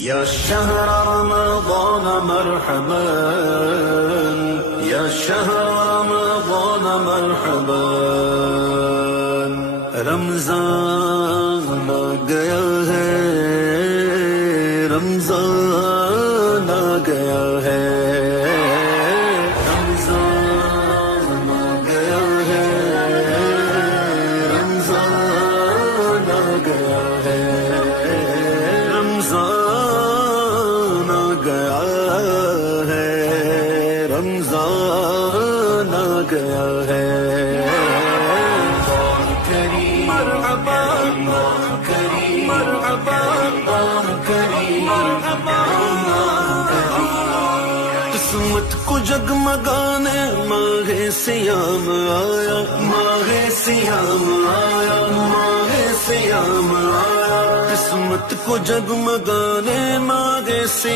يا شهر رمضان مرحبا، يا شهر رمضان مرحبا، رمضان آ گیا ہے، رمضان آ گیا ہے، رمضان آ گیا ہے، رمضان آ گیا ہے، رمضان آ گیا ہے، رمضان آ گیا ہے، مرحبا مرحبا مرحبا، قسمت کو جگمگانے ماہ سیام آیا، ماہ سیام آیا، ماہ سیام آیا، قسمت کو جگمگانے ماہ سیام